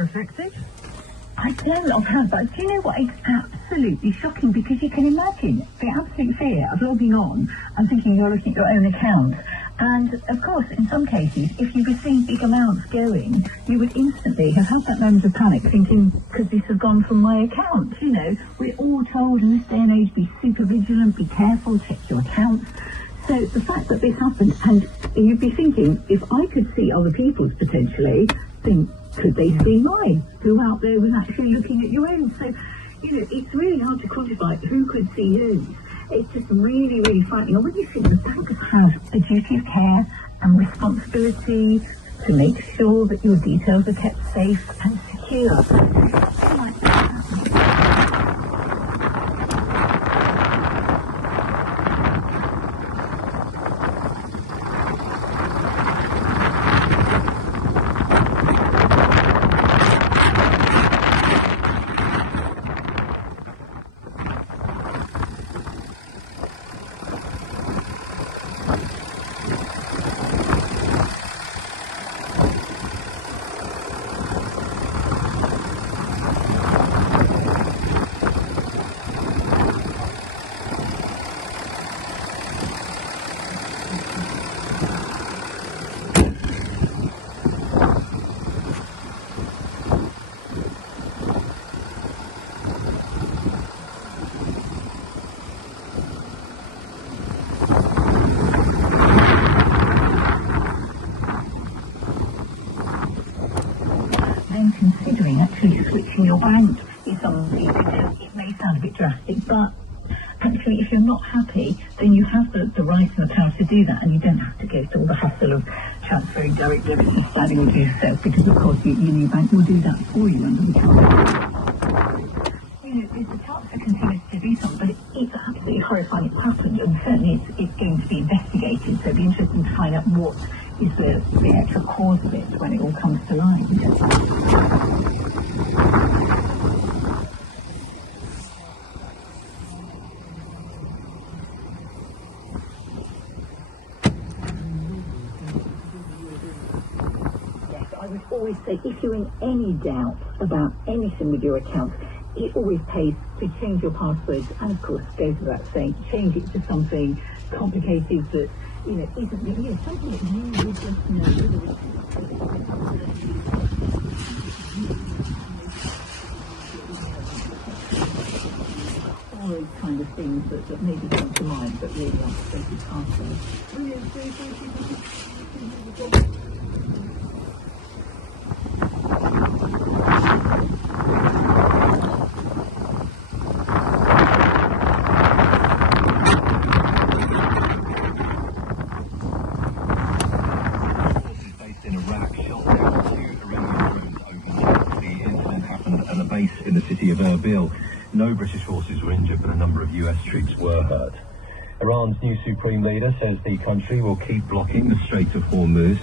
more effective? I don't know how, but do you know what? It's absolutely shocking because you can imagine the absolute fear of logging on and thinking you're looking at your own account. And of course, in some cases, if you were seeing big amounts going, you would instantly have had that moment of panic thinking, could this have gone from my account? You know, we're all told in this day and age, be super vigilant, be careful, check your accounts. So the fact that this happened, and you'd be thinking, if I could see other people's potentially, think, could they see mine? Who out there was actually looking at your own? So, you know, it's really hard to quantify who could see whose. It's just really, really frightening. And when you think that bankers have a duty of care and responsibility to make sure that your details are kept safe and secure. Oh my God. Considering actually switching your bank is something, it may sound a bit drastic, but actually if you're not happy, then you have the right and the power to do that, and you don't have to go through all the hassle of transferring direct debits and starting with yourself, because of course your new bank will do that for you under the terms. You know, there's a chance for consumers to do something, but it's absolutely horrifying it's happened, and certainly it's going to be investigated, so it'll be interesting to find out what is the actual cause of it when it all comes to light. Yes, I would always say if you're in any doubt about anything with your account, it always pays to change your passwords, and of course goes without saying, change it to something complicated that, you know, isn't really, something that you would just know. All those kind of things that maybe come to mind, but really are basic passwords. In the city of Erbil. No British forces were injured, but a number of US troops were hurt. Iran's new supreme leader says the country will keep blocking the Strait of Hormuz.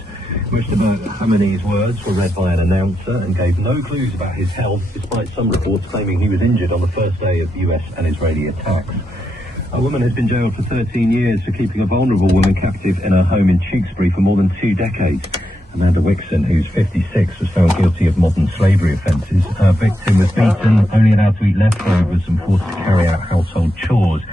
Mujtaba Khamenei's words were read by an announcer and gave no clues about his health, despite some reports claiming he was injured on the first day of US and Israeli attacks. A woman has been jailed for 13 years for keeping a vulnerable woman captive in her home in Tewkesbury for more than 2 decades. Amanda Wixon, who's 56, was found guilty of modern slavery offences. Her victim was beaten, only allowed to eat leftovers and forced to carry out household chores.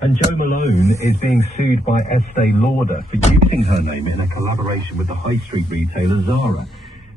And Jo Malone is being sued by Estee Lauder for using her name in a collaboration with the high street retailer Zara.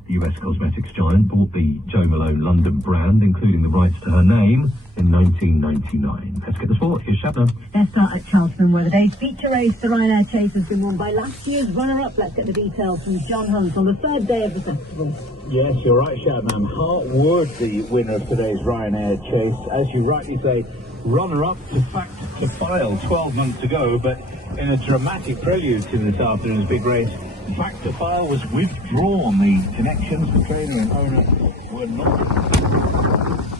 The US cosmetics giant bought the Jo Malone London brand, including the rights to her name, in 1999. Let's get the sport. Here's Shabnam. Let's start at Cheltenham, where the day's feature race, the Ryanair Chase, has been won by last year's runner-up. Let's get the details from John Hunt on the third day of the festival. Yes, you're right, Shabnam. Hartwood, the winner of today's Ryanair Chase. As you rightly say, runner-up to Fact to File 12 months ago, but in a dramatic prelude to this afternoon's big race, Fact to File was withdrawn. The connections, the trainer and owner, were not...